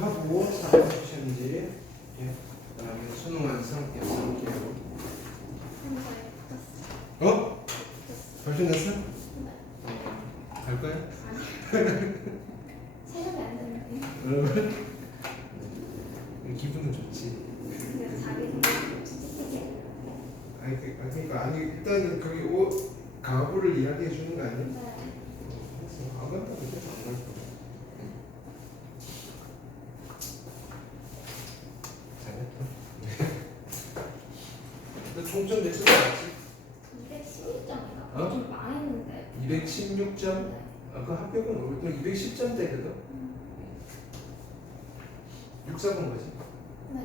하고 사회 주셨는지 그다음에 수능 완성 yap을게요. 어? 벌써 냈어? 갈 거야? 체력이 안 되는데. 여러분 기분은 좋지. 그냥 자기 생각 찌찌찌. 아니 일단은 거기 가구를 이야기해 주는 거 아니야? 네. 안 간다고 해서 안 갈 거야. 잘했다. 너 총점 몇 점 나왔지? 216점이요? 어? 좀 망했는데. 216점? 네. 그 합격은 올 210점대거든? 6사본 거지? 네.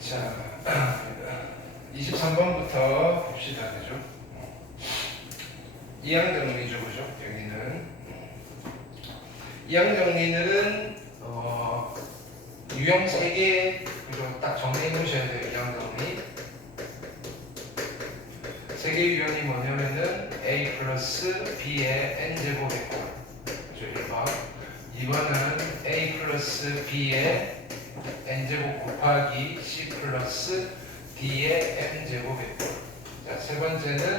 자, 23번부터 봅시다. 그죠? 이항 정리죠. 그죠? 여기는. 이항 정리는, 유형 3개, 그죠? 딱 정리해 놓으셔야 돼요. 이항 정리. 3개 유형이 뭐냐면은, A 플러스 B의 N제곱이고, 그죠? 1번. 2번은 A 플러스 B의 N제곱 곱하기 C 플러스 D의 M제곱이고, 자, 세 번째는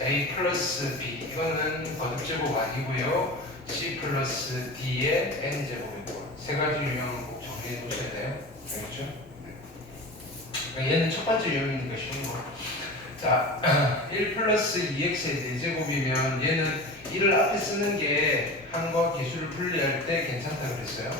A 플러스 B, 이거는 거듭제곱 아니고요. C 플러스 D의 N제곱이고, 세 가지 유형은 꼭 정리해 놓으셔야 돼요. 알겠죠? 그러니까 얘는 첫 번째 유형이니까 쉬운 거. 자, 1 플러스 2x의 4제곱이면 얘는 1을 앞에 쓰는 게 한거 기술을 분리할 때 괜찮다 그랬어요.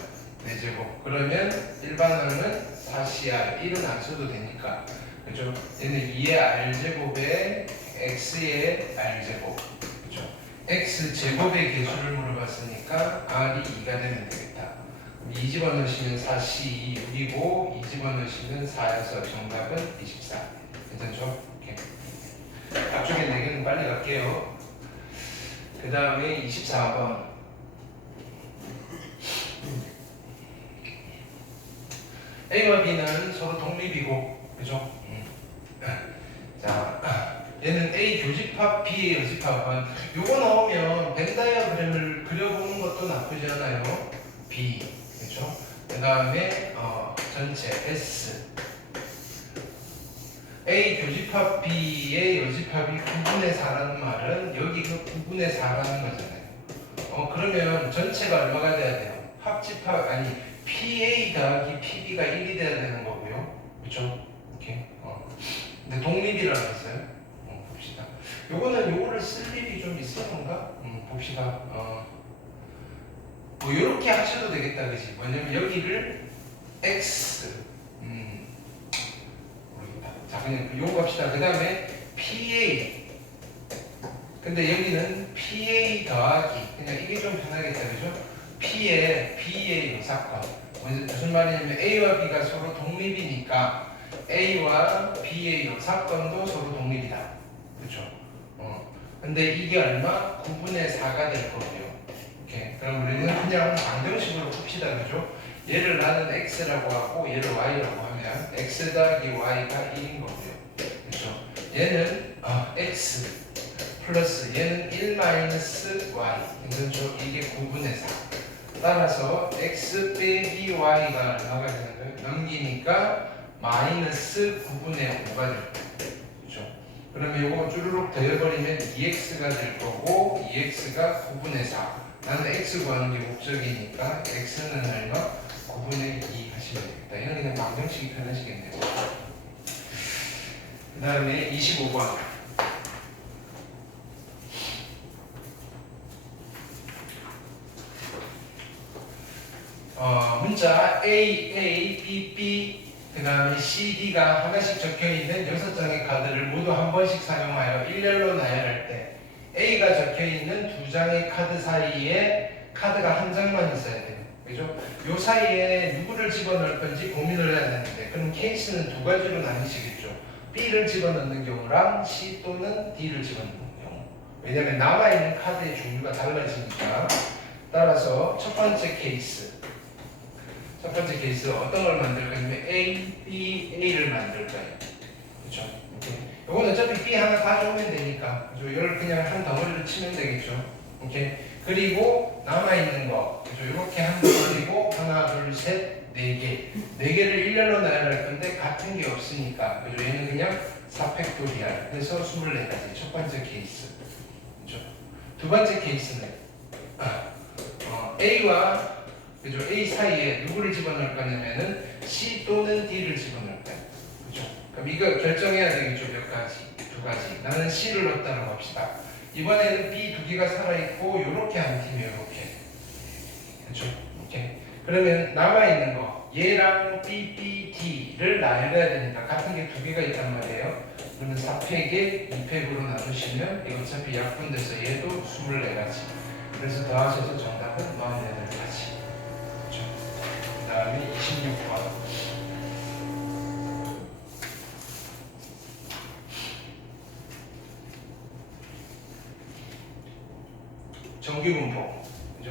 4제곱. 그러면 일반어는 4CR, 1은 안 써도 되니까. 그죠? 얘는 2의 r제곱에 x의 r제곱. 그죠? x제곱의 개수를 물어봤으니까 r이 2가 되면 되겠다. 2 집어넣으시면 4C 6이고 2 집어넣으시면 4여서 정답은 24. 괜찮죠? 오케이. 앞쪽에 4개는 빨리 갈게요. 그 다음에 24번. A와 B는 서로 독립이고, 그죠? 자, 얘는 A 교집합, B의 여집합은 요거 나오면 벤 다이어그램을 그려보는 것도 나쁘지 않아요. B, 그죠? 그 다음에 전체 S. A 교집합 B의 여집합이 9분의 4라는 말은 여기 그 9분의 4라는 거잖아요. 그러면 전체가 얼마가 돼야 돼요? 합집합, 아니 PA 더하기 PB가 1이 돼야 되는 거고요. 그렇죠? 이렇게. 근데 독립이라고 했어요. 봅시다. 요거는 요거를 쓸 일이 좀 있었는가? 봅시다. 뭐 요렇게 하셔도 되겠다, 그지? 뭐냐면 여기를 X. 모르겠다. 자, 그냥 요거 갑시다. 그 다음에 PA. 근데 여기는 PA 더하기. 그냥 이게 좀 편하겠다, 그죠? P의 B의 요사건. 무슨 말이냐면 A와 B가 서로 독립이니까 A와 B의 요사건도 서로 독립이다. 그렇죠? 근데 이게 얼마? 9분의 4가 될 거고요. 오케이. 그럼 우리는 그냥 방정식으로 풉시다. 그죠? 얘를 나는 X라고 하고 얘를 Y라고 하면 X 더하기 Y가 1인 거고요. 그렇죠? 얘는 X 플러스 얘는 1 마이너스 Y. 괜찮죠? 이게 9분의 4. 따라서 x 빼기 y가 얼마가 되는 거예요? 넘기니까 마이너스 9분의 5가 될 거예요. 그렇죠? 그러면 이거 쭈르륵 더해버리면 2x가 될 거고 2x가 9분의 4. 나는 x 구하는 게 목적이니까 x는 얼마? 9분의 2 하시면 되겠다. 이건 그냥 방정식이 편하시겠네요. 그 다음에 25번. 문자 A, B, 그 다음에 C, D가 하나씩 적혀있는 6장의 카드를 모두 한 번씩 사용하여 일렬로 나열할 때 A가 적혀있는 2장의 카드 사이에 카드가 한 장만 있어야 돼요. 그죠? 요 사이에 누구를 집어넣을 건지 고민을 해야 되는데 그럼 케이스는 두 가지로 나뉘시겠죠. B를 집어넣는 경우랑 C 또는 D를 집어넣는 경우. 왜냐면 남아있는 카드의 종류가 달라지니까. 따라서 첫 번째 케이스. 첫 번째 케이스 어떤 걸 만들 거냐면 A, B, A를 만들 거예요. 그렇죠? 오케이. 이건 어차피 B 하나 가져오면 되니까 그죠? 이걸 그냥 한 덩어리로 치면 되겠죠. 오케이. 그리고 남아있는 거 그죠? 이렇게 한 덩어리고 하나, 둘, 셋, 네 개. 네 개를 일렬로 나열할 건데 같은 게 없으니까 그죠? 얘는 그냥 4팩토리알. 그래서 24가지. 첫 번째 케이스. 그죠? 두 번째 케이스는 A와 그죠? A 사이에 누구를 집어넣을 거냐면은 C 또는 D를 집어넣을 거예요. 그죠? 그럼 이거 결정해야 되겠죠? 몇 가지? 두 가지. 나는 C를 넣었다고 합시다. 이번에는 B 두 개가 살아있고 요렇게 한 팀이에요. 요렇게. 그죠? 오케이. 그러면 남아있는 거 얘랑 B, B, D를 나열해야 되니까 같은 게 두 개가 있단 말이에요. 그러면 4팩에 2팩으로 나누시면 이거 어차피 약분돼서 얘도 24가지. 그래서 더하셔서 정답은 48가지. 그렇죠? 그 다음에 26번. 정규분포. 그죠?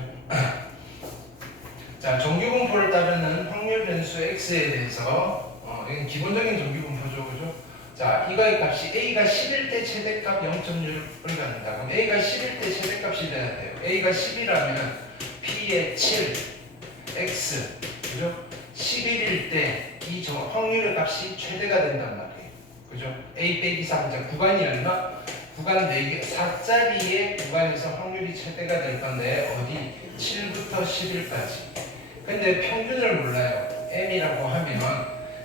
자, 정규분포를 따르는 확률 변수 x에 대해서 이건 기본적인 정규분포죠. 그죠? 자, 이거의 값이 A가 10일 때 최대값 0.6을 갖는다. 그럼 A가 10일 때 최대값이 돼야 돼요. A가 10이라면 P의 7, X, 그죠? 11일 때 이 확률의 값이 최대가 된단 말이에요. 그죠? A 빼기 3, 자, 구간이 얼마? 구간 4개, 4짜리의 구간에서 확률이 최대가 될 건데 어디? 7부터 11까지. 근데 평균을 몰라요. M이라고 하면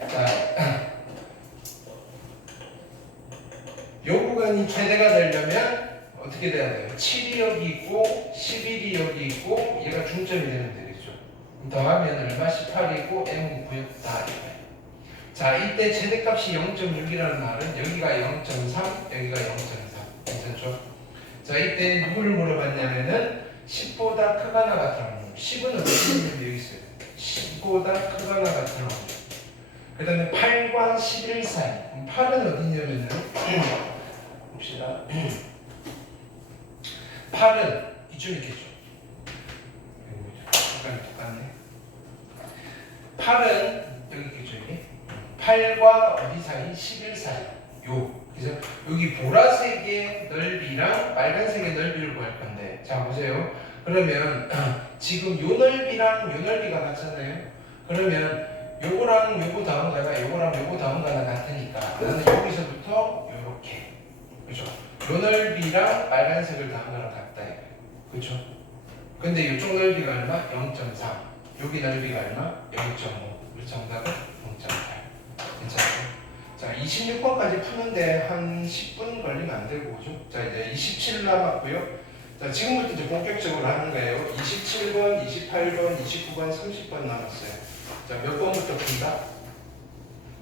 자, 요 구간이 최대가 되려면 어떻게 돼야 돼요? 7이 여기 있고 11이 여기 있고 얘가 중점이 되면 되겠죠. 더하면 얼마? 18이고 M은 9였다. 자, 이때 최대값이 0.6이라는 말은 여기가 0.3, 여기가 0.3. 괜찮죠? 자, 이때 누구를 물어봤냐면은 10보다 크거나 같은 확률. 10은 어떻게 있는데 여기 있어요. 10보다 크거나 같은 확률. 그 다음에 8과 11 사이. 8은 어디 있냐면은 봅시다. 8은 이쪽에 있겠죠. 약간 똑같네. 8은 여기 있겠죠. 8과 어디 사이? 11 사이. 그래서 여기 보라색의 넓이랑 빨간색의 넓이를 구할 건데, 자 보세요. 그러면 지금 요 넓이랑 요 넓이가 같잖아요. 그러면 요거랑 요거 더한가가 요거랑 요거 더한가가 같으니까 나는 여기서부터 요렇게, 그죠? 요 넓이랑 빨간색을 더한 거랑 같다. 그죠? 근데 이쪽 넓이가 얼마? 0.3. 여기 넓이가 얼마? 0.5. 우리 정답은 0.8. 괜찮죠? 자, 26번까지 푸는데 한 10분 걸리면 안 되고, 그죠? 자, 이제 27 남았고요. 자, 지금부터 이제 본격적으로 하는 거예요. 27번, 28번, 29번, 30번 남았어요. 자, 몇 번부터 푼다?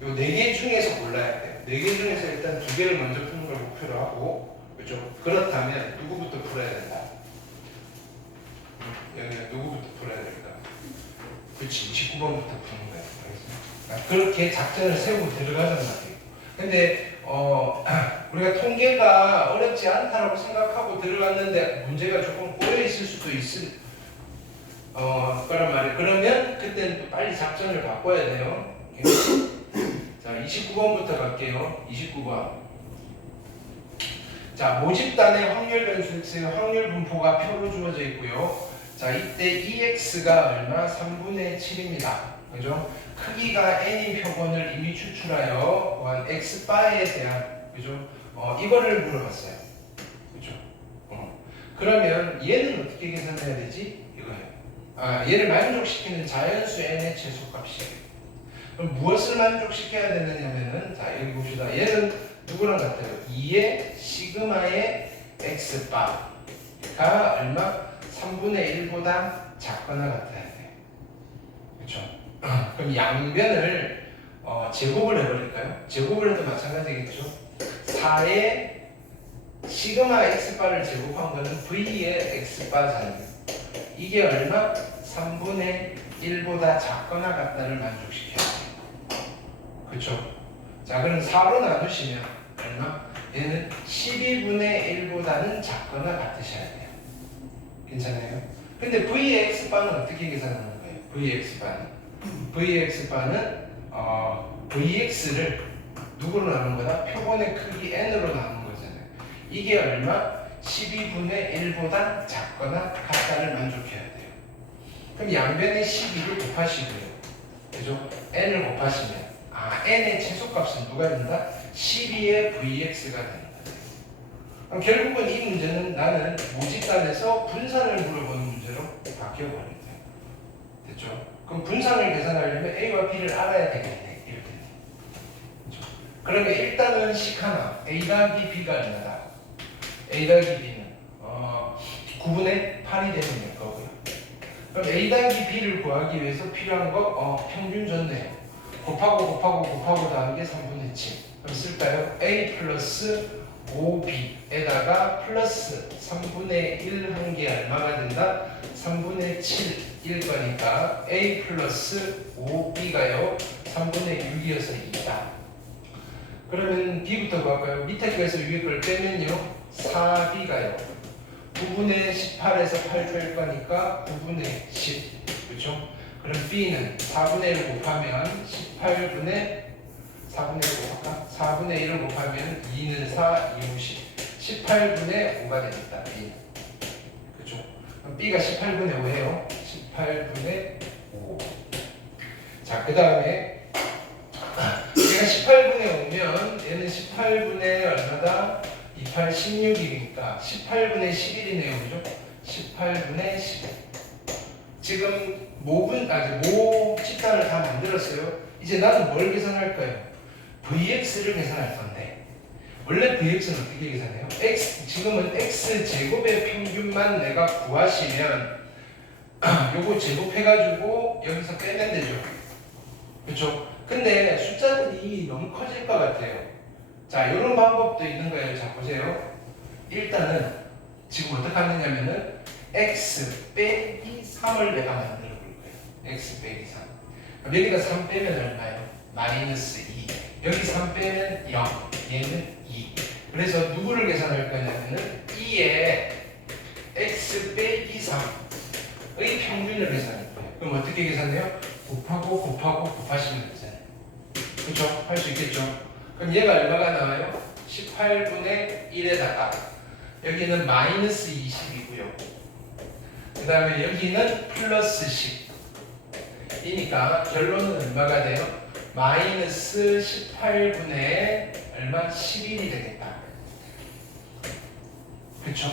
요 4개 중에서 골라야 돼요. 4개 중에서 일단 2개를 먼저 푸는 걸 목표로 하고, 그죠? 그렇다면 누구부터 풀어야 된다? 여기 누구부터 풀어야 될까? 그렇지, 29번부터 푸는 거예요. 그렇게 작전을 세우고 들어가는 말이에요. 근데 우리가 통계가 어렵지 않다라고 생각하고 들어갔는데 문제가 조금 꼬여 있을 수도 있을 거란 말이에요. 그러면 그때는 또 빨리 작전을 바꿔야 돼요. 자, 29번부터 갈게요. 29번. 자, 모집단의 확률 변수 x의 확률 분포가 표로 주어져 있고요. 자, 이때 EX가 얼마? 3분의 7입니다. 그죠? 크기가 n인 표본을 이미 추출하여 구한 x바에 대한, 그죠? 이거를 물어봤어요. 그죠? 그러면 얘는 어떻게 계산해야 되지? 이거예요. 얘를 만족시키는 자연수 n의 최소값이에요. 그럼 무엇을 만족시켜야 되느냐면은, 자, 여기 봅시다. 얘는 누구랑 같아요? 2의 시그마의 x바가 얼마? 3분의 1보다 작거나 같아야 돼요. 그렇죠? 그럼 양변을 제곱을 해버릴까요? 제곱을 해도 마찬가지겠죠? 4의 시그마 x바를 제곱한 거는 v의 x바잖아요. 이게 얼마? 3분의 1보다 작거나 같다를 만족시켜야 돼요. 그렇죠? 자, 그럼 4로 나누시면 얼마? 얘는 12분의 1보다는 작거나 같으셔야 돼요. 괜찮아요? 근데 v의 x바는 어떻게 계산하는 거예요? v의 x바는 Vx바는 Vx를 누구로 나눈 거다? 표본의 크기 n으로 나눈 거잖아요. 이게 얼마? 12분의 1보다 작거나 같다를 만족해야 돼요. 그럼 양변에 12를 곱하시고요. 그죠? n을 곱하시면 n의 최소값은 누가 된다? 12의 Vx가 된다. 그럼 결국은 이 문제는 나는 모집단에서 분산을 물어보는 문제로 바뀌어버립니다. 됐죠? 그럼 분산을 계산하려면 A와 B를 알아야 되겠네. 이렇게. 그렇죠? 그러면 일단은 식 하나 A 더하기 B가 얼마다? A 더하기 B는 9분의 8이 되면 될 거고요. 그럼 A 더하기 B를 구하기 위해서 필요한 거 평균 줬네요. 곱하고 더하는 게 3분의 7. 그럼 쓸까요? A 플러스 5b에다가 플러스 3분의 1 한 게 얼마가 된다? 3분의 7일 거니까 a 플러스 5b가요 3분의 6이어서 2다. 그러면 b부터 구할까요? 밑에 거에서 위에 걸 빼면요 4b가요 9분의 18에서 8 뺄 거니까 9분의 10. 그렇죠? 그럼 b는 4분의 1 곱하면 18분의 4분의 1 곱할까? 4분의 1을 곱하면 2는 4, 2, 10. 18분의 5가 되겠다. B. 그죠? 그럼 B가 18분의 5예요. 18분의 5. 자, 그 다음에 얘가 18분의 5면 얘는 18분의 얼마다? 28, 16이니까 18분의 11이네요. 그죠? 18분의 11. 지금 모 집단을 다 만들었어요. 이제 나는 뭘 계산할까요? Vx를 계산할 건데 원래 Vx는 어떻게 계산해요? 지금은 X제곱의 평균만 내가 구하시면 요거 제곱해가지고 여기서 빼면 되죠. 그렇죠? 근데 숫자들이 너무 커질 것 같아요. 자, 이런 방법도 있는 거예요. 자, 보세요. 일단은 지금 어떻게 하느냐면은 X 빼기 3을 내가 만들어 볼 거예요. X 빼기 3. 그럼 여기가 3 빼면 얼마예요? 마이너스 2. 여기 3 빼면 0. 얘는 2. 그래서 누구를 계산할 거냐면은 2의 x 빼기 3의 평균을 계산할 거예요. 그럼 어떻게 계산해요? 곱하시면 되잖아요. 그렇죠? 할 수 있겠죠? 그럼 얘가 얼마가 나와요? 18분의 1에다가 여기는 마이너스 20이고요. 그 다음에 여기는 플러스 10 이니까 결론은 얼마가 돼요? 마이너스 18분의 얼마? 11이 되겠다. 그쵸?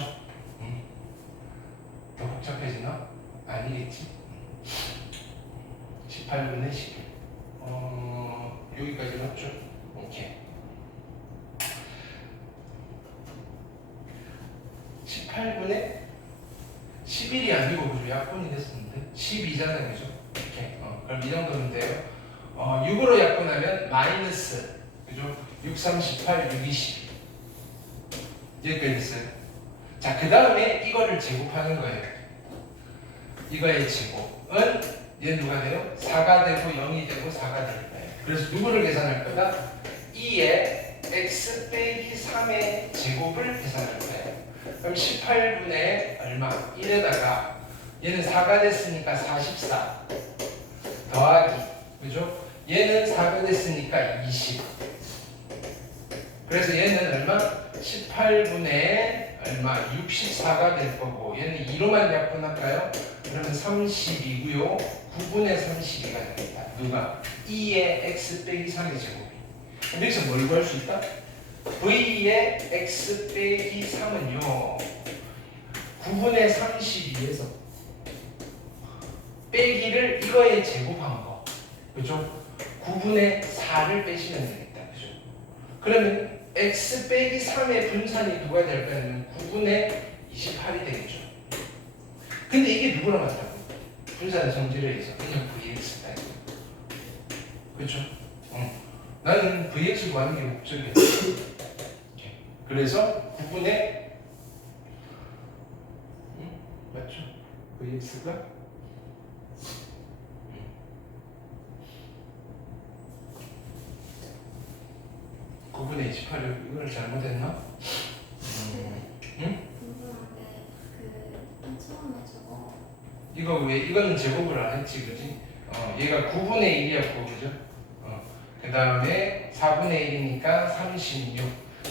더 복잡해지나? 아니겠지? 18분의 11 여기까지 맞죠? 오케이. 18분의 11이 아니고 그죠? 약분이 됐었는데 12잖아요. 그죠? 오케이. 그럼 이 정도면 돼요. 6으로 약분하면 마이너스 그죠? 6, 3, 18, 6, 20 여기까지 됐어요. 자, 그 다음에 이거를 제곱하는 거예요. 이거의 제곱은 얘 누가 돼요? 4가 되고 0이 되고 4가 될 거예요. 그래서 누구를 계산할 거다? 2의 x 빼기 3의 제곱을 계산할 거예요. 그럼 18분의 얼마? 1에다가 얘는 4가 됐으니까 44 더하기 그죠? 얘는 4가 됐으니까 20. 그래서 얘는 얼마? 18분의 얼마? 64가 될 거고 얘는 2로만 약분할까요? 그러면 30이고요. 9분의 32가 되겠다. 누가? 2의 x 빼기 3의 제곱이. 그럼 여기서 뭘 구할 수 있다? v의 x 빼기 3은요. 9분의 32에서 빼기를 이거에 제곱한 거. 그죠? 9분의 4를 빼시면 되겠다. 그죠? 그러면 x 빼기 3의 분산이 누가 될 거냐면 9분의 28이 되겠죠. 근데 이게 누구랑 맞다고? 분산의 성질에 의해서 그냥 vx다. 그렇죠? 나는 vx 구하는 게 목적이야. 그래서 9분의 맞죠? vx가 9분의 28을 이걸 잘못했나? 응? 궁금한데 그 처음에 저거 이거 왜 이거는 제곱을 안 했지, 그지? 얘가 9분의 1이었고, 그죠? 그 다음에 4분의 1이니까 36.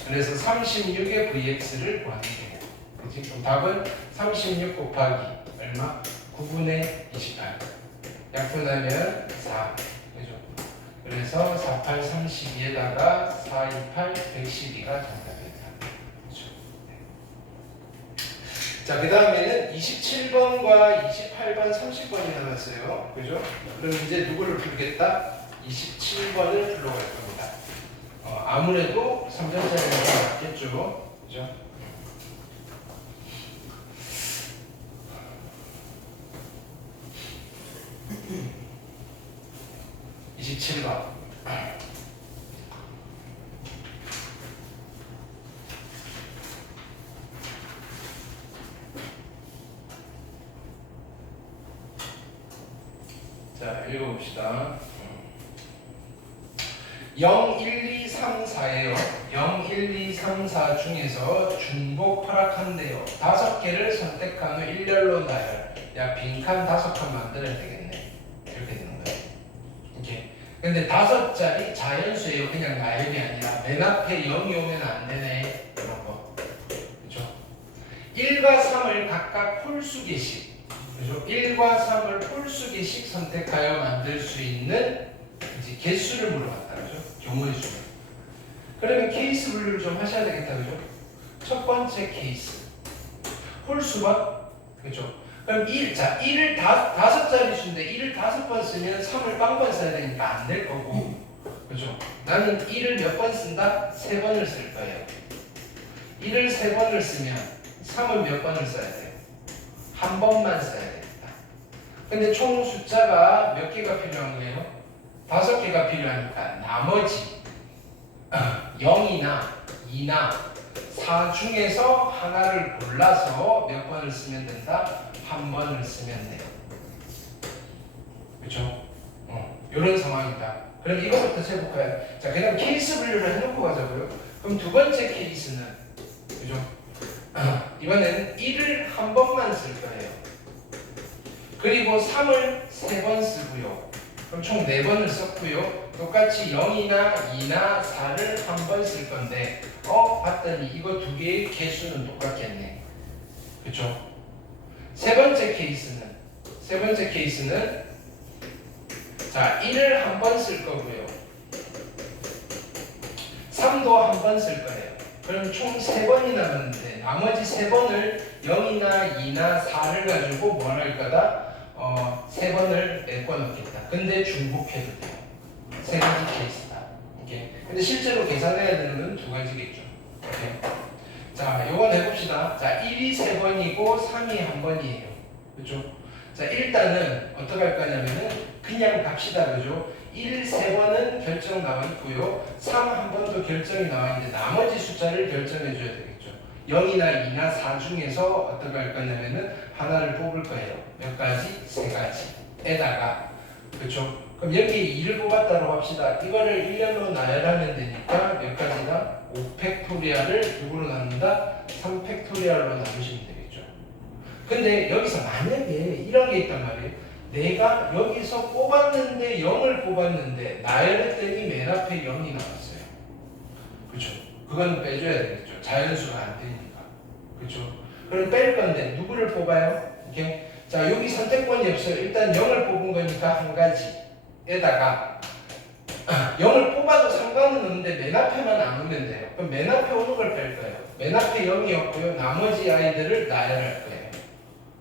그래서 36의 vx를 구하는 거예요. 그치? 그럼 답은 36 곱하기 얼마? 9분의 28. 약분하면 4. 그죠? 그래서 48, 32에다가 4, 28, 112가 정답이다. 그죠? 네. 자, 그 다음에는 27번과 28번, 30번이 남았어요. 그죠? 그럼 이제 누구를 풀겠다? 27번을 풀러갈 겁니다. 아무래도 3점짜리가 맞겠죠? 그죠? 27번. 자, 읽어봅시다. 0, 1, 2, 3, 4예요. 0, 1, 2, 3, 4 중에서 중복 허락한대요. 5개를 선택한 후 일렬로 나열. 야, 빈칸 5칸 만들어야 되겠네. 이렇게 되는 거예요. 이렇게. 근데 5자리 자연수예요. 그냥 나열이 아니라 맨 앞에 0이 오면 안 되네. 이런 거. 그죠? 1과 3을 각각 홀수개씩. 그죠? 1과 3을 홀수개씩 선택하여 만들 수 있는 이제 개수를 물어봤다. 그죠? 경우의 수. 그러면 케이스 분류를 좀 하셔야 되겠다. 그죠? 첫 번째 케이스. 홀수가 그죠? 그럼 1, 자, 1을 5자리 수인데 1을 5번 쓰면 3을 빵번 써야 되니까 안 될 거고. 그죠? 나는 1을 몇 번 쓴다? 3번을 쓸 거예요. 1을 3번을 쓰면 3은 몇 번을 써야 돼요? 한 번만 써야 됩니다. 근데 총 숫자가 몇 개가 필요한 거예요? 5개가 필요하니까 나머지 0이나 2나 4 중에서 하나를 골라서 몇 번을 쓰면 된다? 한 번을 쓰면 돼요. 그렇죠? 이런 상황이다. 그럼 이거부터 세볼까요? 자, 그냥 케이스 분류를 해놓고 가자고요. 그럼 두 번째 케이스는 그죠? 이번에는 1을 한 번만 쓸 거예요. 그리고 3을 3번 쓰고요. 그럼 총 4번을 썼고요. 똑같이 0이나 2나 4를 한 번 쓸 건데 봤더니 이거 두 개의 개수는 똑같겠네. 그쵸? 세 번째 케이스는 자, 1을 한 번 쓸 거고요. 3도 한 번 쓸 거예요. 그럼 총 3번이 남았는데 나머지 3번을 0이나 2나 4를 가지고 뭘 할 거다? 3번을 메꿔 넣겠다. 근데 중복해도 돼요. 세 가지 케이스다. 오케이. 근데 실제로 계산해야 되는 건 두 가지겠죠. 오케이. 자, 요건 해봅시다. 자, 1이 3번이고 3이 1번이에요. 그죠? 자, 일단은 어떻게 할 거냐면은 그냥 갑시다. 그죠? 1, 3번은 결정 나와 있고요. 3, 1번도 결정이 나와 있는데 나머지 숫자를 결정해 줘야 되겠죠. 0이나 2나 4 중에서 어떻게 할 거냐면은 하나를 뽑을 거예요. 몇 가지? 3가지에다가 그렇죠? 그럼 여기 2를 뽑았다고 합시다. 이거를 1년으로 나열하면 되니까 몇 가지다? 5팩토리얼을 누구로 나눈다? 3팩토리얼로 나누시면 되겠죠. 근데 여기서 만약에 이런 게 있단 말이에요. 내가 여기서 뽑았는데 0을 뽑았는데 나열했더니 맨 앞에 0이 나왔어요. 그렇죠? 그건 빼줘야 되겠죠. 자연수가 안 되니까. 그렇죠? 그럼 뺄 건데 누구를 뽑아요? 이렇게. 자, 여기 선택권이 없어요. 일단 0을 뽑은 거니까 한 가지에다가 0을 뽑아도 상관은 없는데 맨 앞에만 안 오면 돼요. 그럼 맨 앞에 오는 걸 뺄 거예요. 맨 앞에 0이었고요. 나머지 아이들을 나열할 거예요.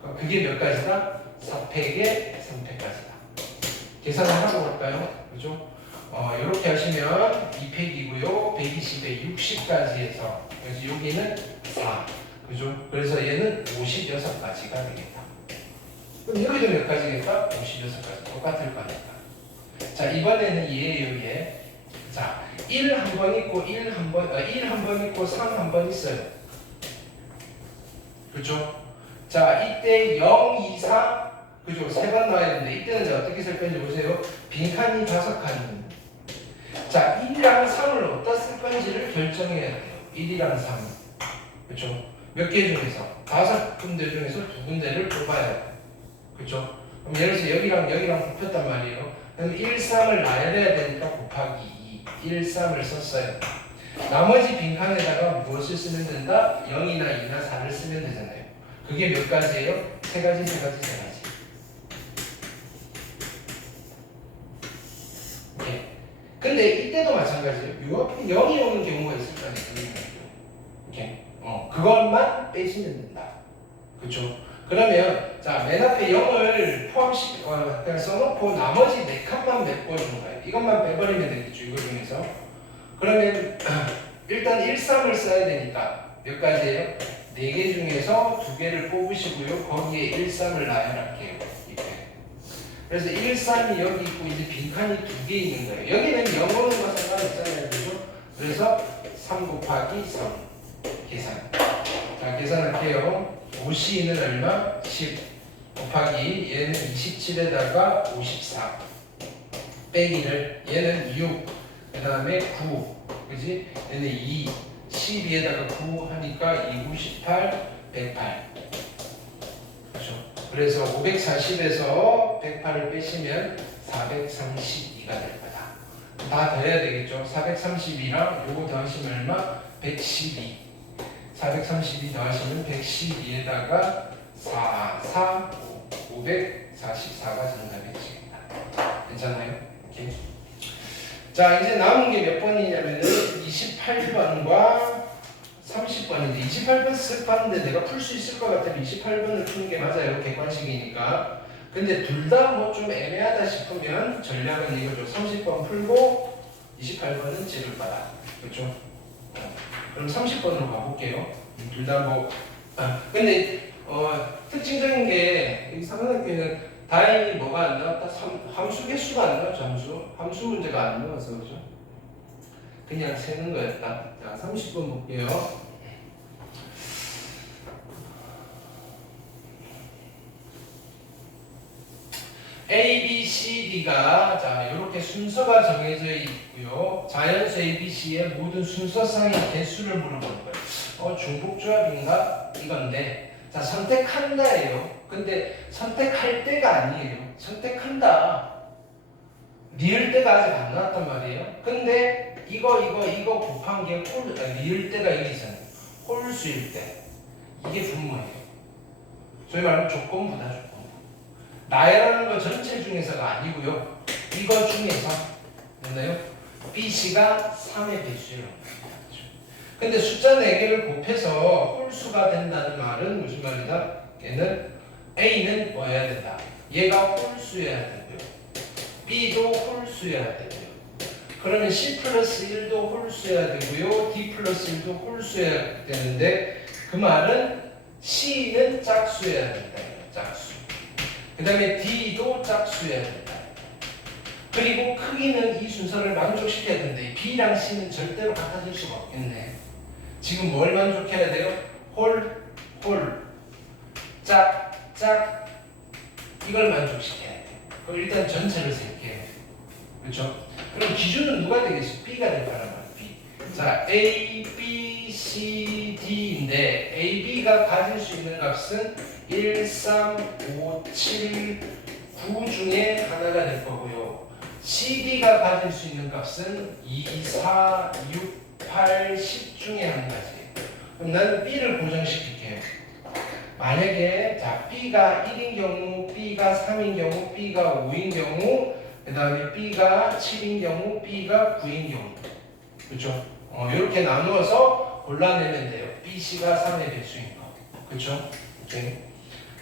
그럼 그게 몇 가지다? 4팩에 3팩까지다. 계산을 하고 볼까요? 그죠? 이렇게 하시면 2팩이고요. 120에 60까지 해서 그래서 여기는 4. 그죠? 그래서 얘는 56가지가 되겠다. 그럼 여기도 몇 가지겠다? 56가지. 똑같을 거니까. 자, 이번에는 얘예요, 얘. 자, 1 한 번 있고 1 한 번 있고 3 한 번 있어요. 그렇죠? 자, 이때 0, 2, 4 그죠? 3번 나와야 되는데 이때는 이제 어떻게 쓸 건지 보세요. 빈칸이 5칸입니다. 자, 1이랑 3을 어디다 쓸 건지를 결정해야 돼요. 1이랑 3. 그렇죠? 몇 개 중에서 5군데 중에서 2군데를 뽑아야 돼요. 그렇죠? 그럼 예를 들어서 여기랑 여기랑 곱했단 말이에요. 그럼 1, 3을 나열해야 되니까 곱하기 2, 1, 3을 썼어요. 나머지 빈칸에다가 무엇을 쓰면 된다? 0이나 2나 4를 쓰면 되잖아요. 그게 몇 가지예요? 세 가지, 세 가지, 세 가지. 오케이. 근데 이때도 마찬가지예요. 요 앞에 0이 오는 경우가 있을 거 아니에요. 오케이. 그것만 빼시면 된다. 그쵸? 그러면 자, 맨 앞에 0을 그냥 써놓고 나머지 4칸만 메꿔주는 거예요. 이것만 빼버리면 되겠죠. 이거 중에서. 그러면 일단 1, 3을 써야 되니까 몇 가지예요? 4개 중에서 2개를 뽑으시고요. 거기에 1, 3을 나열할게요. 이렇게. 그래서 1, 3이 여기 있고 이제 빈칸이 2개 있는 거예요. 여기는 0 오는 거 상관없잖아요. 그죠? 그래서 3 곱하기 3 계산. 자, 계산할게요. 5C는 얼마? 10 곱하기 얘는 27에다가 54 빼기를 얘는 6 그 다음에 9 그지? 얘는 2 12에다가 9 하니까 2, 9, 18 108 그렇죠? 그래서 540에서 108을 빼시면 432가 될 거다. 다 더해야 되겠죠? 432랑 요거 더하시면 얼마? 112 432 더하시면 112에다가 4, 4, 544가 정답이 되겠다. 괜찮아요? 오케이. 자, 이제 남은 게 몇 번이냐면은 28번과 30번인데 28번 쓱 봤는데 내가 풀 수 있을 것 같으면 28번을 푸는 게 맞아요. 객관식이니까. 근데 둘 다 뭐 좀 애매하다 싶으면 전략은 이거죠. 30번 풀고 28번은 제를 받아. 그렇죠? 그럼 30번으로 가볼게요. 둘 다 뭐 근데 특징적인 게 이 3학년에는 다행히 뭐가 안 나왔다? 함수 개수가 안 나왔죠. 함수 문제가 안 나와서 그죠? 그냥 세는 거였다. 자, 30번 볼게요. A, B, C, D가 자 이렇게 순서가 정해져 있고요. 자연수 A, B, C의 모든 순서상의 개수를 물어보는 거예요. 중복조합인가? 이건데 자 선택한다예요. 근데 선택할 때가 아니에요. 선택한다. 리을 때가 아직 안 나왔단 말이에요. 근데 이거 곱한 게 리을 때가 여기 있잖아요. 홀수일 때 이게 분모예요. 소위 말하면 조건부다 조건. 나열하는 거 전체 중에서가 아니고요. 이거 중에서 됐나요? BC가 3의 배수예요. 근데 숫자 4개를 곱해서 홀수가 된다는 말은 무슨 말이다? 얘는 A는 뭐여야 된다? 얘가 홀수여야 되고요. B도 홀수여야 되고요. 그러면 C 플러스 1도 홀수여야 되고요. D 플러스 1도 홀수여야 되는데 그 말은 C는 짝수여야 된다. 짝수. 그 다음에 D도 짝수여야 된다. 그리고 크기는 이 순서를 만족시켜야 되는데 B랑 C는 절대로 같아질 수가 없겠네. 지금 뭘 만족해야 돼요? 홀, 짝, 이걸 만족시켜야 돼요. 그럼 일단 전체를 셀게요. 그렇죠? 그럼 기준은 누가 되겠어요? B가 될 거란 말이에요. B. 자, A, B, C, D인데 A, B가 가질 수 있는 값은 1, 3, 5, 7, 9 중에 하나가 될 거고요. CD가 가질 수 있는 값은 2, 4, 6, 8, 10 중에 한 가지예요. 그럼 나는 B를 고정시킬게요. 만약에 자 B가 1인 경우, B가 3인 경우, B가 5인 경우, 그 다음에 B가 7인 경우, B가 9인 경우, 그렇죠? 이렇게 나누어서 골라내면 돼요. BC가 3의 배수인 거, 그렇죠? 오케이.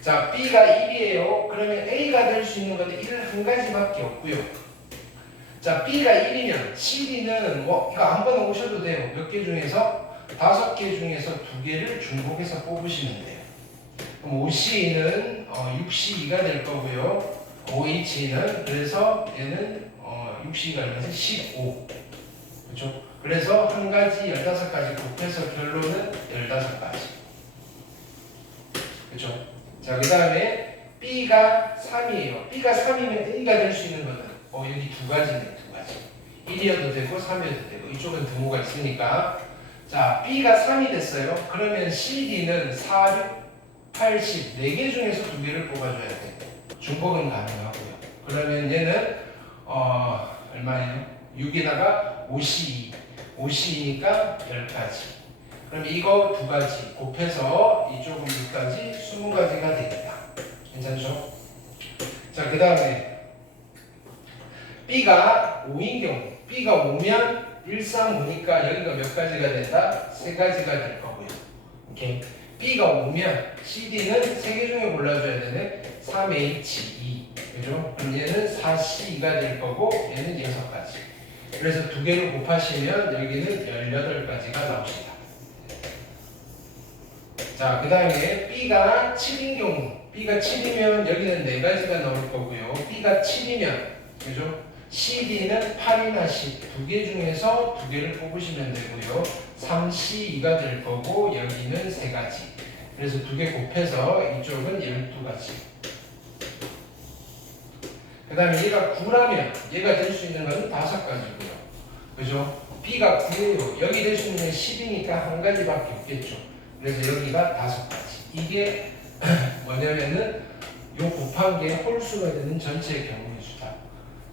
자 B가 1이에요. 그러면 A가 될 수 있는 건 1 한 가지밖에 없고요. 자, B가 1이면 CD는 뭐 이거 아무거나 오셔도 돼요. 몇 개 중에서? 5개 중에서 2개를 중복해서 뽑으시면 돼요. 그럼 OC는 6C2가 될 거고요. OH는 그래서 얘는 6C가 얼마죠? 15. 그렇죠? 그래서 한 가지 15가지 곱해서 결론은 15가지. 그렇죠? 자, 그 다음에 B가 3이에요. B가 3이면 A가 될 수 있는 거는 여기 2가지네, 2가지. 1이어도 되고 3이어도 되고 이쪽은 등호가 있으니까 자, B가 3이 됐어요. 그러면 CD는 4, 6, 8, 10 4개 중에서 2개를 뽑아줘야 돼. 중복은 가능하고요. 그러면 얘는 얼마예요? 6에다가 52. 52니까 10가지. 그럼 이거 두 가지 곱해서 이쪽은 6가지, 20가지가 되겠다. 괜찮죠? 자, 그 다음에 B가 5인 경우, B가 5면 1, 3, 5니까 여기가 몇 가지가 된다? 3가지가 될 거고요. 오케이. B가 5면 CD는 3개 중에 골라줘야 되네. 3H2. 그죠? 그럼 얘는 4C2가 될 거고 얘는 6가지. 그래서 두 개를 곱하시면 여기는 18가지가 나옵니다. 자, 그 다음에 B가 7인 경우, B가 7이면 여기는 4가지가 나올 거고요. B가 7이면, 그죠? CD는 8이나 10, 두 개 중에서 두 개를 뽑으시면 되고요. 3C2가 될 거고, 여기는 3가지. 그래서 두 개 곱해서 이쪽은 12가지. 그 다음에 얘가 9라면, 얘가 될 수 있는 건 5가지고요. 그죠? B가 9예요. 여기 될 수 있는 건 10이니까 한 가지밖에 없겠죠. 그래서 여기가 5가지. 이게 뭐냐면은 요 곱한 게 홀수가 되는 전체의 경우의 수다.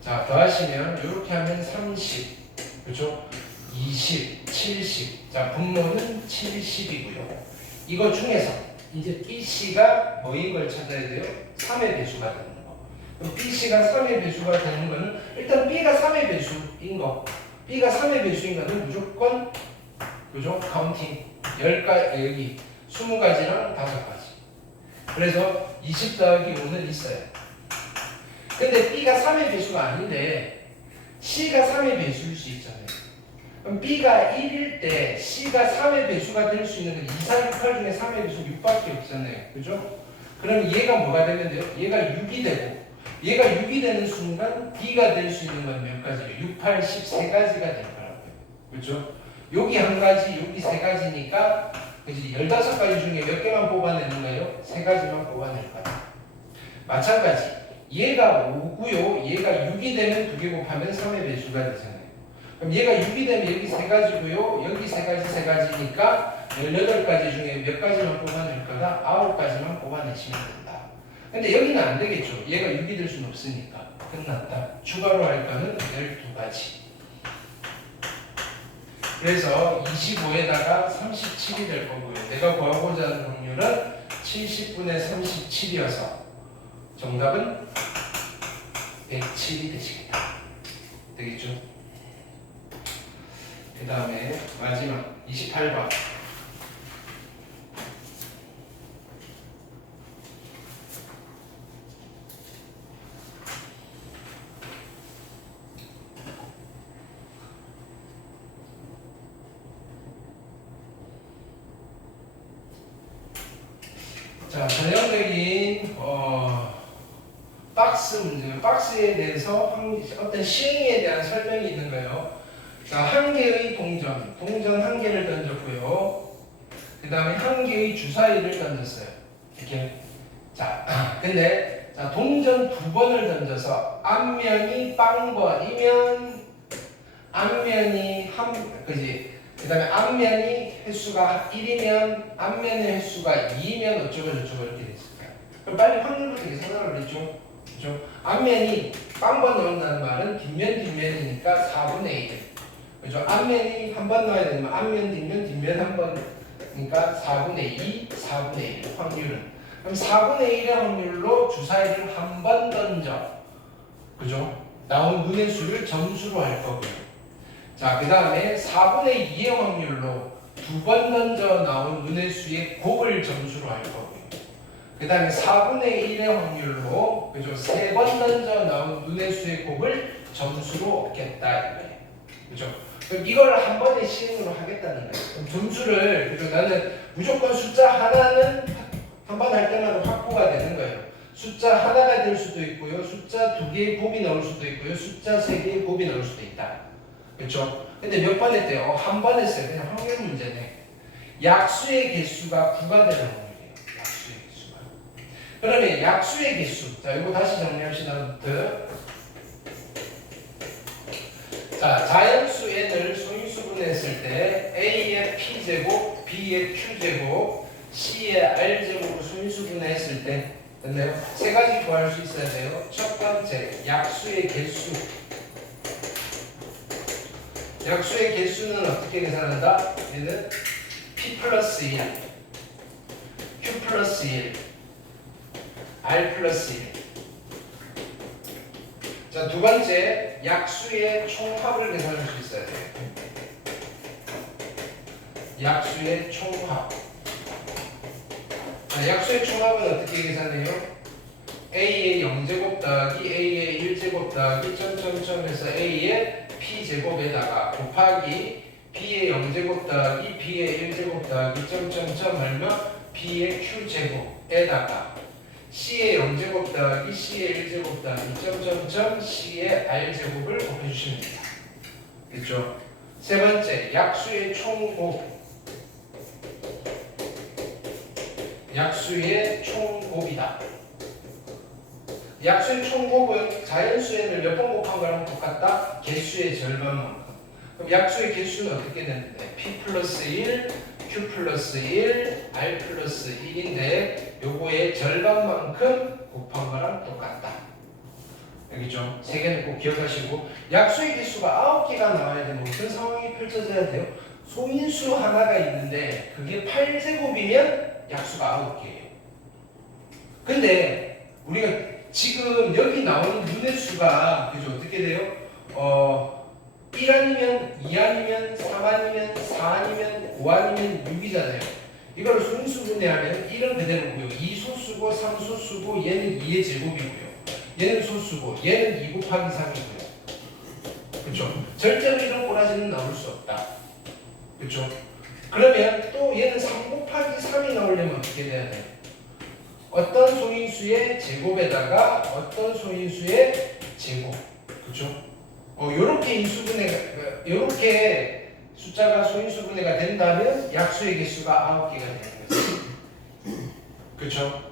자, 더하시면 이렇게 하면 30, 그렇죠? 20, 70. 자, 분모는 70이고요. 이거 중에서 이제 BC가 뭐인 걸 찾아야 돼요? 3의 배수가 되는 거. 그럼 BC가 3의 배수가 되는 거는 일단 B가 3의 배수인 거. B가 3의 배수인 거는 무조건 그죠? 카운팅 10가지, 여기 20가지랑 5가지. 그래서 20 더하기 5는 있어요. 근데 B가 3의 배수가 아닌데 C가 3의 배수일 수 있잖아요. 그럼 B가 1일 때 C가 3의 배수가 될 수 있는 건 2, 4, 6, 8 중에 3의 배수 6밖에 없잖아요. 그죠? 그럼 얘가 뭐가 되면 돼요? 얘가 6이 되고 얘가 6이 되는 순간 B가 될 수 있는 건 몇 가지예요? 6, 8, 10, 3가지가 될 거라고요. 그죠? 여기 한 가지, 여기 3가지니까 그지 15가지 중에 몇 개만 뽑아내는 거예요? 3가지만 뽑아낼 거야. 마찬가지 얘가 5고요. 얘가 6이 되면 2개 곱하면 3의 배수가 되잖아요. 그럼 얘가 6이 되면 여기 3가지고요. 여기 3가지, 3가지니까 18가지 중에 몇 가지만 뽑아낼 거다? 9가지만 뽑아내시면 된다. 근데 여기는 안 되겠죠. 얘가 6이 될 수는 없으니까. 끝났다. 추가로 할 거는 12가지. 그래서 25에다가 37이 될 거고요. 내가 구하고자 하는 확률은 70분의 37이어서 정답은 107이 되시겠다. 되겠죠? 그 다음에 마지막 28번. 자, 전형적인 박스 문제, 박스에 대해서 어떤 시행에 대한 설명이 있는 거예요. 자, 한 개의 동전 한 개를 던졌고요. 그 다음에 한 개의 주사위를 던졌어요. 이렇게. 자, 근데 자, 동전 2번을 던져서 앞면이 빵번이면 앞면이 그지? 그 다음에 앞면이 횟수가 1이면 앞면의 횟수가 2이면 어쩌고 저쩌고 이렇게 됐을까요? 그럼 빨리 확률부터 계산하라고 그랬죠? 그죠? 앞면이 빵번 넣는다는 말은 뒷면이니까 4분의 1. 그죠? 앞면이 한 번 넣어야 되면 앞면, 뒷면 한 번. 그러니까 4분의 2, 4분의 1 확률은. 그럼 4분의 1의 확률로 주사위를 한 번 던져. 그죠? 나온 눈의 수를 점수로 할 거고요. 자, 그 다음에 4분의 2의 확률로 2번 던져 나온 눈의 수의 곱을 점수로 할 거고요. 그 다음에 4분의 1의 확률로 그죠? 3번 던져 나온 눈의 수의 곱을 점수로 얻겠다 이거예요. 그죠? 그럼 이걸 한 번에 시행으로 하겠다는 거예요. 그럼 점수를 그죠? 나는 무조건 숫자 하나는 한 번 할 때마다 확보가 되는 거예요. 숫자 하나가 될 수도 있고요. 숫자 2개의 곱이 나올 수도 있고요. 숫자 3개의 곱이 나올 수도 있다. 그렇죠? 근데 몇 번 했대요? 한 번 했어요. 그냥 확률 문제네. 약수의 개수가 9가 되는 확률이에요. 약수의 개수가. 그러면 약수의 개수. 자, 이거 다시 정리합시다. 자, 자연수 n을 소인수분했을 때 a의 p제곱, b의 q제곱, c의 r제곱으로 소인수분했을 때 됐나요? 세 가지 구할 수 있어야 돼요. 첫 번째, 약수의 개수. 약수의 개수는 어떻게 계산한다? 얘는 P 플러스 1, Q 플러스 1, R 플러스 1. 자, 두 번째, 약수의 총합을 계산할 수 있어야 돼요. 약수의 총합. 자, 약수의 총합은 어떻게 계산해요? A의 0제곱 더하기 A의 1제곱 더하기 점점점에서 A의 P제곱에다가 곱하기 B의 0제곱 더하기 B의 1제곱 더하기 점점점 얼마? B의 Q제곱에다가 C의 0제곱 더하기 C의 1제곱 더하기 점점점 C의 R제곱을 곱해주시면 됩니다. 됐죠? 세 번째, 약수의 총곱. 약수의 총곱이다. 약수의 총곱은 자연수에는 몇 번 곱한 거랑 똑같다? 개수의 절반만큼. 그럼 약수의 개수는 어떻게 되는데? P 플러스 1, Q 플러스 1, R 플러스 1인데 요거의 절반만큼 곱한 거랑 똑같다. 알겠죠? 세 개는 꼭 기억하시고, 약수의 개수가 9개가 나와야 되면 무슨 상황이 펼쳐져야 돼요? 소인수 하나가 있는데 그게 8제곱이면 약수가 9개예요. 근데 우리가 지금 여기 나오는 눈의 수가 그죠? 어떻게 돼요? 1 아니면 2 아니면 3 아니면 4 아니면 5 아니면 6이잖아요. 이걸 소인수분해하면 1은 그대로고요. 2 소수고 3 소수고 얘는 2의 제곱이고요. 얘는 소수고 얘는 2 곱하기 3이고요. 그렇죠? 절대로 이런 꼬라지는 나올 수 없다. 그렇죠? 그러면 또 얘는 3 곱하기 3이 나오려면 어떻게 돼야 돼요? 어떤 소인수의 제곱에다가 어떤 소인수의 제곱. 그렇죠? 요렇게 인수분해가, 요렇게 숫자가 소인수분해가 된다면 약수의 개수가 9개가 되는 거죠. 그렇죠?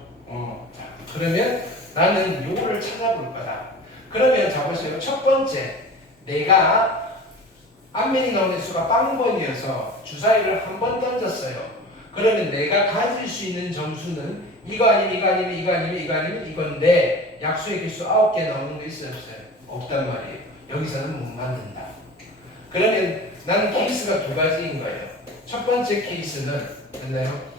자, 그러면 나는 요거를 찾아볼 거다. 그러면 자 보세요. 첫 번째, 내가 앞면이 나오는 수가 빵번이어서 주사위를 한 번 던졌어요. 그러면 내가 가질 수 있는 점수는 이거 아니면 이거 아니면 이거 아니면 이거 아니면 이건데 약수의 개수 9개 나오는 거 있어요 없어요? 없단 말이에요. 여기서는 못 만든다. 그러면 나는 케이스가 두 가지인 거예요. 첫 번째 케이스는 됐나요?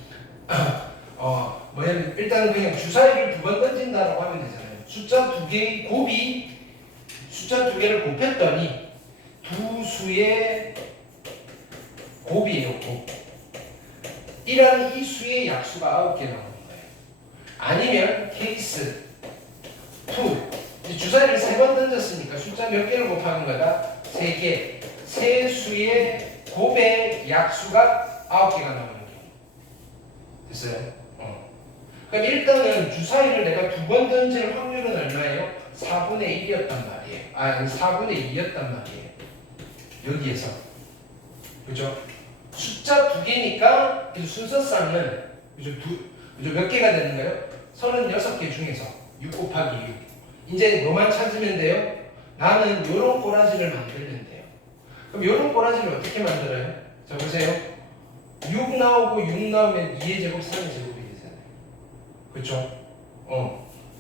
뭐냐면 일단은 그냥 주사위를 두 번 던진다라고 하면 되잖아요. 숫자 두 개의 곱이 숫자 두 개를 곱했더니 두 수의 곱이에요. 곱. 1라는 이 수의 약수가 9개 나오는 거예요. 아니면 케이스 2. 주사위를 3번 던졌으니까 숫자 몇 개를 곱하는 거다? 3개. 세 수의 곱의 약수가 9개가 나오는 경우. 됐어요? 그럼 일단은 주사위를 내가 두 번 던질 확률은 얼마예요? 4분의 1이었단 말이에요. 아니 4분의 2였단 말이에요. 여기에서. 그죠? 숫자 두 개니까 순서상은 그죠? 몇 개가 되는 거예요? 36개 중에서 6 곱하기 6. 이제 뭐만 찾으면 돼요? 나는 요런 꼬라지를 만들면 돼요. 그럼 요런 꼬라지를 어떻게 만들어요? 자 보세요. 6 나오고 6 나오면 2의 제곱 3의 제곱이 되잖아요. 그렇죠?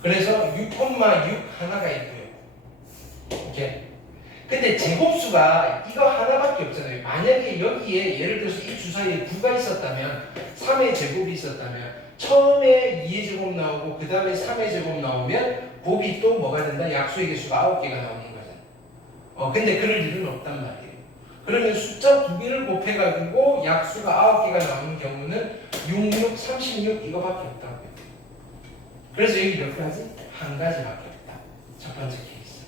그래서 6, 6 하나가 있고요. 오케이. 근데 제곱수가 이거 하나밖에 없잖아요. 만약에 여기에 예를 들어서 이 주사위에 9가 있었다면 3의 제곱이 있었다면 처음에 2의 제곱 나오고 그 다음에 3의 제곱 나오면 곱이 또 뭐가 된다? 약수의 개수가 9개가 나오는 거잖아요. 근데 그럴 일은 없단 말이에요. 그러면 숫자 두 개를 곱해가지고 약수가 9개가 나오는 경우는 6, 6, 36 이거밖에 없다고요. 그래서 여기 몇 가지? 한 가지밖에 없다. 첫 번째 케이스.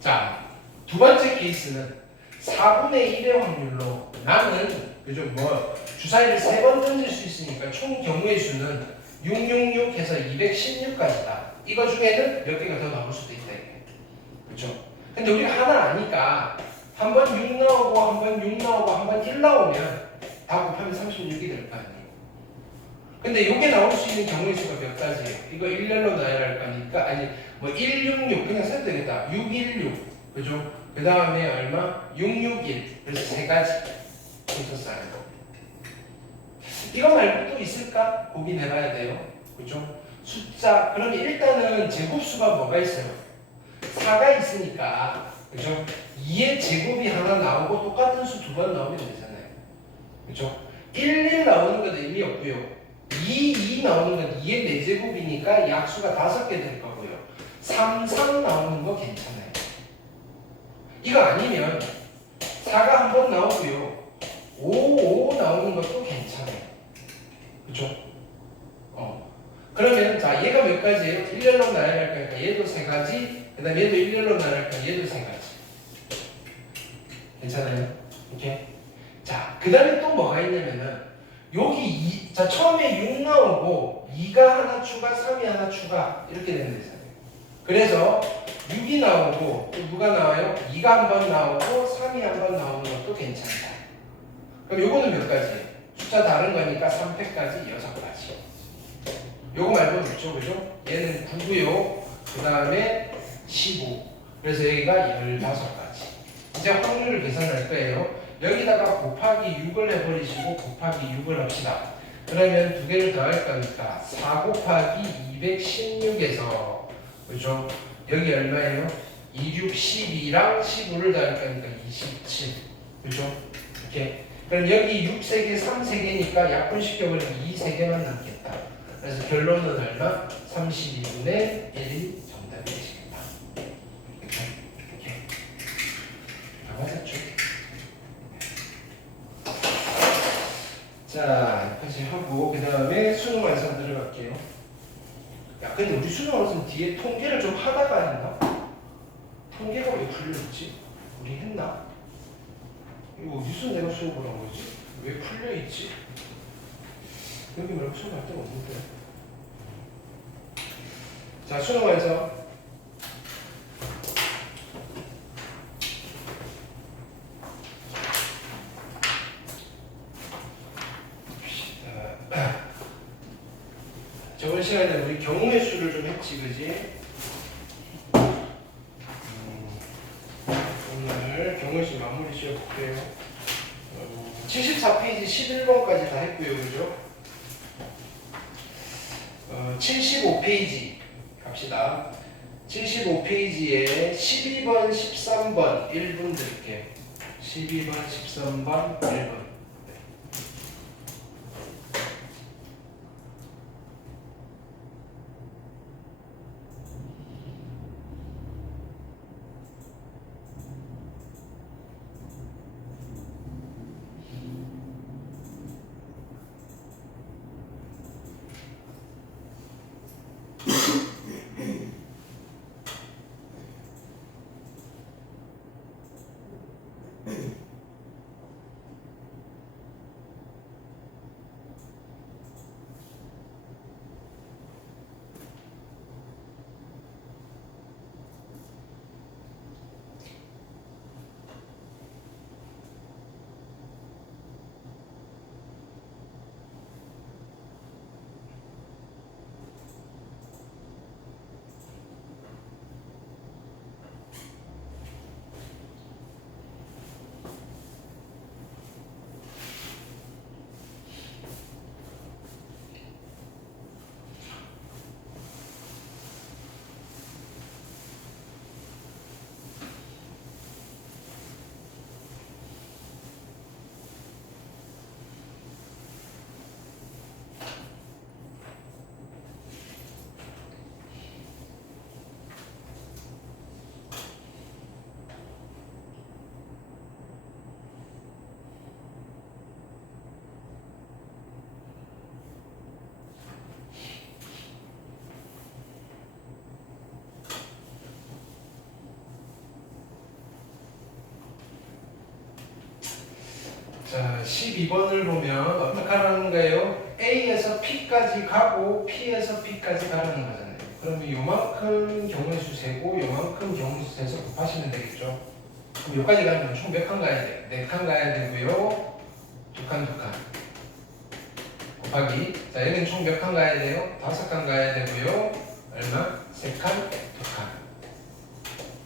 자, 두 번째 케이스는 4분의 1의 확률로 나는 그죠? 주사위를 3번 던질 수 있으니까 총 경우의 수는 666 해서 216까지다. 이거 중에는 몇 개가 더 나올 수도 있다. 그렇죠? 근데 우리가 하나 아니까 한 번 6 나오고 한 번 6 나오고 한 번 1 나오면 다 곱하면 36이 될 거 아니에요. 근데 이게 나올 수 있는 경우의 수가 몇 가지예요? 이거 일렬로 나열할 거니까 아니 166 그냥 써도 되겠다. 616 그죠? 그 다음에 얼마? 661 그래서 세 가지 순서 쌓는 거. 이거 말고 또 있을까? 고민해봐야 돼요. 그죠? 숫자, 그럼 일단은 제곱수가 뭐가 있어요? 4가 있으니까, 그죠? 2의 제곱이 하나 나오고 똑같은 수 두 번 나오면 되잖아요. 그죠? 1 나오는 건 의미 없고요. 2 나오는 건 2의 4제곱이니까 약수가 5개 될 거고요. 3 나오는 거 괜찮아요. 이거 아니면 4가 한 번 나오고요. 5 나오는 것도 괜찮아요. 그죠? 그러면 자 얘가 몇 가지예요? 일렬로 나열할 거니까 얘도 3가지, 그 다음에 얘도 일렬로 나열할 거니까 얘도 3가지. 괜찮아요? 이렇게. 자, 그 다음에 또 뭐가 있냐면은 여기 자 처음에 6 나오고 2가 하나 추가, 3이 하나 추가 이렇게 되는 거잖아요. 그래서 6이 나오고 또 누가 나와요? 2가 한 번 나오고 3이 한 번 나오는 것도 괜찮다. 그럼 요거는 몇 가지? 숫자 다른 거니까 3패까지 6가지. 요거 말고 없죠, 그죠? 얘는 9고요. 그 다음에 15. 그래서 여기가 15가지. 이제 확률을 계산할 거예요. 여기다가 곱하기 6을 해버리시고 곱하기 6을 합시다. 그러면 두 개를 더할 거니까 4 곱하기 216에서 그죠? 여기 얼마예요? 26, 12랑 15를 더할 거니까 27. 그죠? 이렇게. 그럼 여기 6 3개, 3 3개니까 약분시켜버리면 2 3개만 남겠다. 그래서 결론은 얼마? 32분의 1이 정답이 되시겠다. 이렇게. 다 맞았죠? 자, 여기까지 하고 그 다음에 수능 완성 들어갈게요. 야, 근데 우리 수능 완성 뒤에 통계를 좀 하다가 했나? 통계가 왜 풀려있지? 우리 했나? 이거 어디서 내가 수업을 한 거지? 왜 풀려있지? 여기 말고 수업할 데가 없는데. 자, 수능 완성. 저번 시간에 우리 경우의 수를 좀 했지, 그지? 오늘 경우의 수 마무리 지어볼게요. 74페이지 11번까지 다 했고요, 그죠? 75페이지 갑시다. 75페이지에 12번, 13번 1분 드릴게요. 12번, 13번 1분. 자, 12번을 보면 어떻게 하라는 거예요? A에서 P까지 가고 P에서 P까지 가라는 거잖아요. 그러면 요만큼 경우의 수 세고 요만큼 경우의 수 세서 곱하시면 되겠죠. 그럼 여기까지 가면 총 몇 칸 가야 돼요? 4칸 가야 되고요. 2칸, 2칸. 곱하기. 자, 여기는 총 몇 칸 가야 돼요? 5칸 가야 되고요. 얼마? 3칸, 2칸.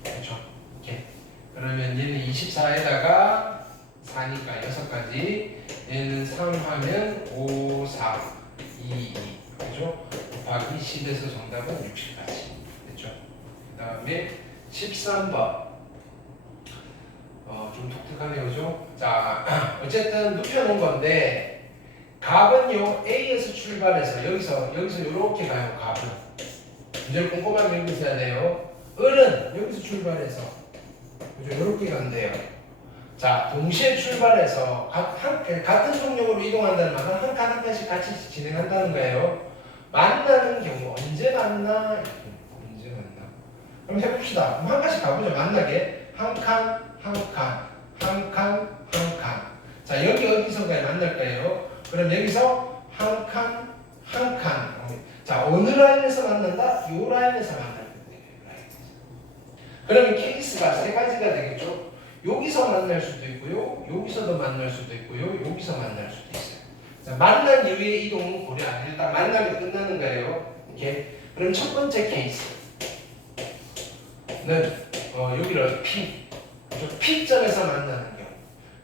그렇죠? 이렇게. 그러면 얘는 24에다가 4니까 6가지. 얘는 3 하면 5, 4, 2, 2. 그죠? 곱하기 10에서 정답은 60까지. 됐죠? 그 다음에 13번. 좀 독특하네요, 그죠? 자, 어쨌든 눕혀놓은 건데, 값은요, A에서 출발해서, 여기서 이렇게 가요, 값은. 문제를 꼼꼼하게 읽으셔야 돼요. 을은 여기서 출발해서, 그죠? 이렇게 간대요. 자, 동시에 출발해서, 같은 속력으로 이동한다는 말은 한 칸 한 칸씩 같이 진행한다는 거예요. 만나는 경우, 언제 만나? 언제 만나? 그럼 해봅시다. 그럼 한 칸씩 가보죠, 만나게. 한 칸, 한 칸, 한 칸, 한 칸. 자, 여기 어디선가에 만날까요? 그럼 여기서 한 칸, 한 칸. 자, 어느 라인에서 만난다? 요 라인에서 만날 거예요. 그러면 케이스가 세 가지가 되겠죠? 여기서 만날 수도 있고요, 여기서도 만날 수도 있고요, 여기서 만날 수도 있어요. 자, 만난 이후의 이동은 고려 안 해요. 일단 만나면 끝나는 거예요. 이렇게. 그럼 첫 번째 케이스는 여기를 P. P점에서 만나는 경우.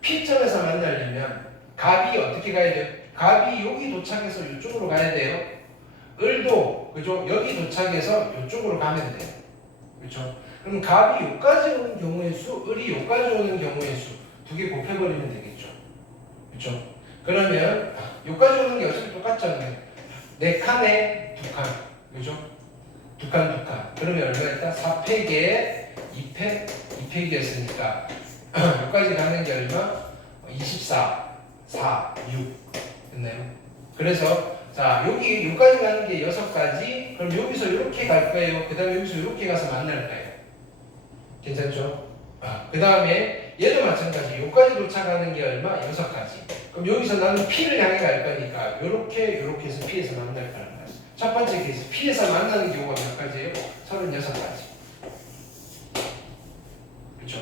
P점에서 만나려면 값이 어떻게 가야 돼요? 값이 여기 도착해서 이쪽으로 가야 돼요. 을도 그죠? 여기 도착해서 이쪽으로 가면 돼요. 그렇죠? 그럼 값이 여기까지 오는 경우의 수, 을이 여기까지 오는 경우의 수 두 개 곱해버리면 되겠죠. 그렇죠? 그러면 여기까지 오는 게 어차피 똑같잖아요. 네 칸에 두 칸. 그죠? 두 칸, 두 칸. 그러면 얼마였다? 4팩에 2팩, 2팩이었으니까 여기까지 가는 게 얼마? 24, 4, 6 됐나요? 그래서 자 여기까지 가는 게 6가지. 그럼 여기서 이렇게 갈 거예요. 그 다음에 여기서 이렇게 가서 만날 거예요. 괜찮죠? 그 다음에 얘도 마찬가지. 여기까지 도착하는 게 얼마? 6가지. 그럼 여기서 나는 P를 향해 갈 거니까 이렇게 해서 P에서 만날 거라는 거예요. 첫 번째 케이스 P에서 만나는 경우가 몇 가지예요? 36가지. 그렇죠?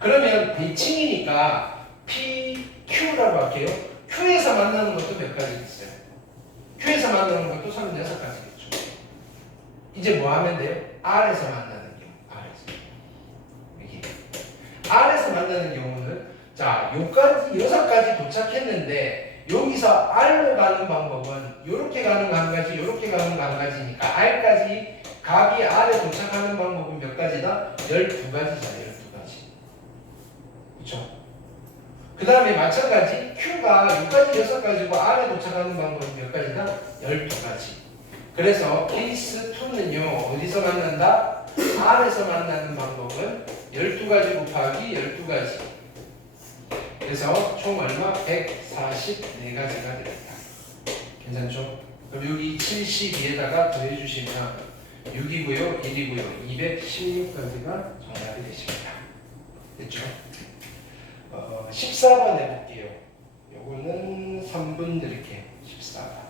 그러면 대칭이니까 PQ라고 할게요. Q에서 만나는 것도 몇 가지 있어요. Q에서 만나는 것도 36가지겠죠. 이제 뭐 하면 돼요? R에서 만나는 경우. R에서 만나는 경우는 자, 여기까지 6가지 도착했는데 여기서 R로 가는 방법은 이렇게 가는 거 한 가지, 이렇게 가는 거 한 가지니까 R까지 값이 R에 도착하는 방법은 몇 가지다? 12가지잖아요. 12가지. 그렇죠? 그 다음에 마찬가지 Q가 여기까지 6가지고 R에 도착하는 방법은 몇 가지다? 12가지. 그래서 케이스 2는요. 어디서 만난다? R에서 만나는 방법은 12가지 곱하기 12가지. 그래서 총 얼마? 144가지가 됩니다. 괜찮죠? 그럼 여기 72에다가 더해주시면 6이고요, 1이고요, 216가지가 정답이 되십니다. 됐죠? 14번 해볼게요. 요거는 3분 드릴게요. 14번.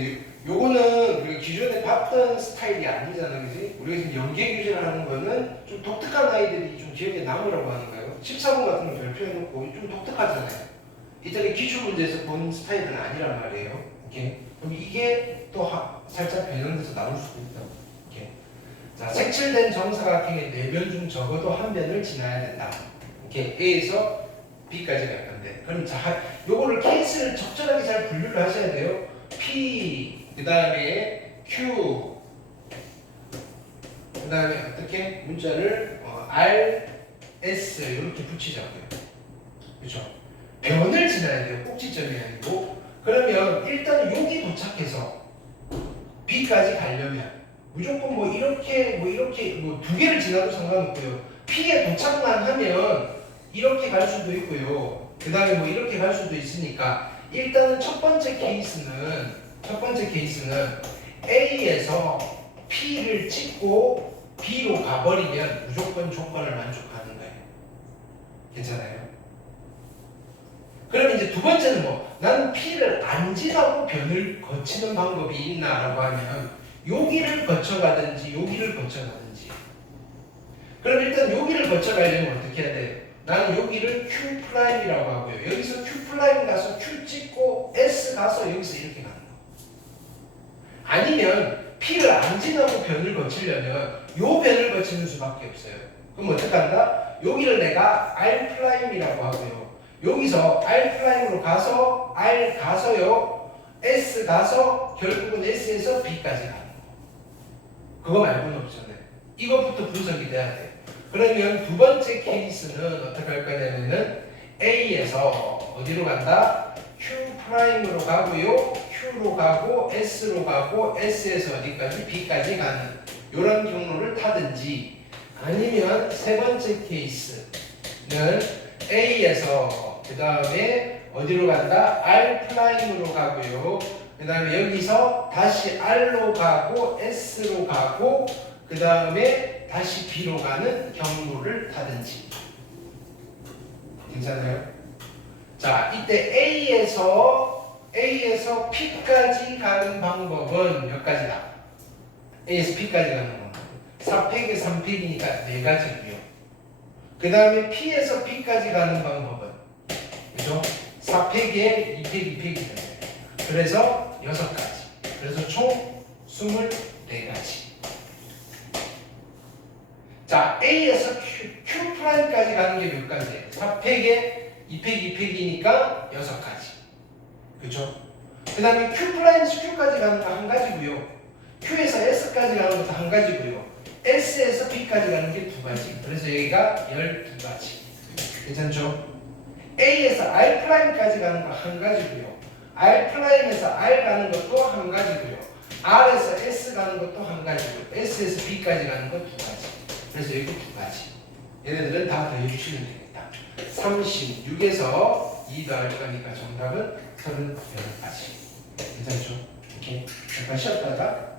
근데 요거는 우리가 기존에 봤던 스타일이 아니잖아, 그지? 우리가 지금 연계 교재를 하는 거는 좀 독특한 아이들이 좀 기억에 남으라고 하는 거예요. 14번 같은 거 발표해놓고 좀 독특하잖아요. 이tal이 기출 문제에서 본 스타일은 아니란 말이에요. 오케이? 그럼 이게 또 살짝 변형돼서 나올 수도 있다. 오케이? 자, 색칠된 정사각형의 4변 중 적어도 한 변을 지나야 된다. 오케이? A에서 B까지 갈 건데. 그럼 자, 요거를 케이스를 적절하게 잘 분류를 하셔야 돼요. P, 그 다음에 Q, 그 다음에 어떻게 문자를 R, S 이렇게 붙이자고요. 그렇죠? 변을 지나야 돼요. 꼭지점이 아니고. 그러면 일단 여기 도착해서 B까지 가려면 무조건 뭐 이렇게 뭐 두 개를 지나도 상관없고요. P에 도착만 하면 이렇게 갈 수도 있고요. 그 다음에 뭐 이렇게 갈 수도 있으니까 일단은 첫 번째 케이스는 A에서 P를 찍고 B로 가버리면 무조건 조건을 만족하는 거예요. 괜찮아요? 그럼 이제 두 번째는 뭐 나는 P를 안 지나고 변을 거치는 방법이 있나라고 하면 여기를 거쳐가든지 여기를 거쳐가든지. 그럼 일단 여기를 거쳐가려면 어떻게 해야 돼? 나는 여기를 Q'이라고 하고요. 여기서 Q' 가서 Q 찍고 S 가서 여기서 이렇게 가는 거. 아니면 P를 안 지나고 변을 거치려면 요 변을 거치는 수밖에 없어요. 그럼 어떻게 한다? 여기를 내가 R'이라고 하고요. 여기서 R'으로 가서 R 가서요. S 가서 결국은 S에서 B까지 가는 거. 그거 말고는 없잖아요. 이것부터 분석이 돼야 돼. 그러면 두 번째 케이스는 어떻게 할 거냐면은 A에서 어디로 간다? Q'으로 가고요. Q로 가고 S로 가고 S에서 어디까지? B까지 가는 이런 경로를 타든지 아니면 세 번째 케이스는 A에서 그 다음에 어디로 간다? R'으로 가고요. 그 다음에 여기서 다시 R로 가고 S로 가고 그 다음에 다시 B로 가는 경로를 타든지. 괜찮아요? 자, 이때 A에서 P까지 가는 방법은 몇 가지다? A에서 P까지 가는 방법. 4팩에 3팩이니까 4가지고요. 그 다음에 P에서 P까지 가는 방법은 그죠? 4팩에 2팩, 2팩이잖아요. 그래서 6가지. 그래서 총 24가지. 자, A에서 Q'까지 가는 게 몇 가지예요? 4팩에 2팩, 2팩이니까 6가지. 그죠? 그 다음에 Q'에서 Q까지 가는 거 한 가지고요. Q에서 S까지 가는 것도 한 가지고요. S에서 B까지 가는 게 2가지. 그래서 여기가 12가지. 괜찮죠? A에서 R'까지 가는 거 한 가지고요. R'에서 R 가는 것도 한 가지고요. R에서 S 가는 것도 한 가지고요. S에서 B까지 가는 것 2가지. 그래서 여기 2가지. 얘네들은 다 더해주시면 되겠다. 36에서 2 더할 거니까 정답은 38가지. 괜찮죠? 이렇게 잠깐 쉬었다가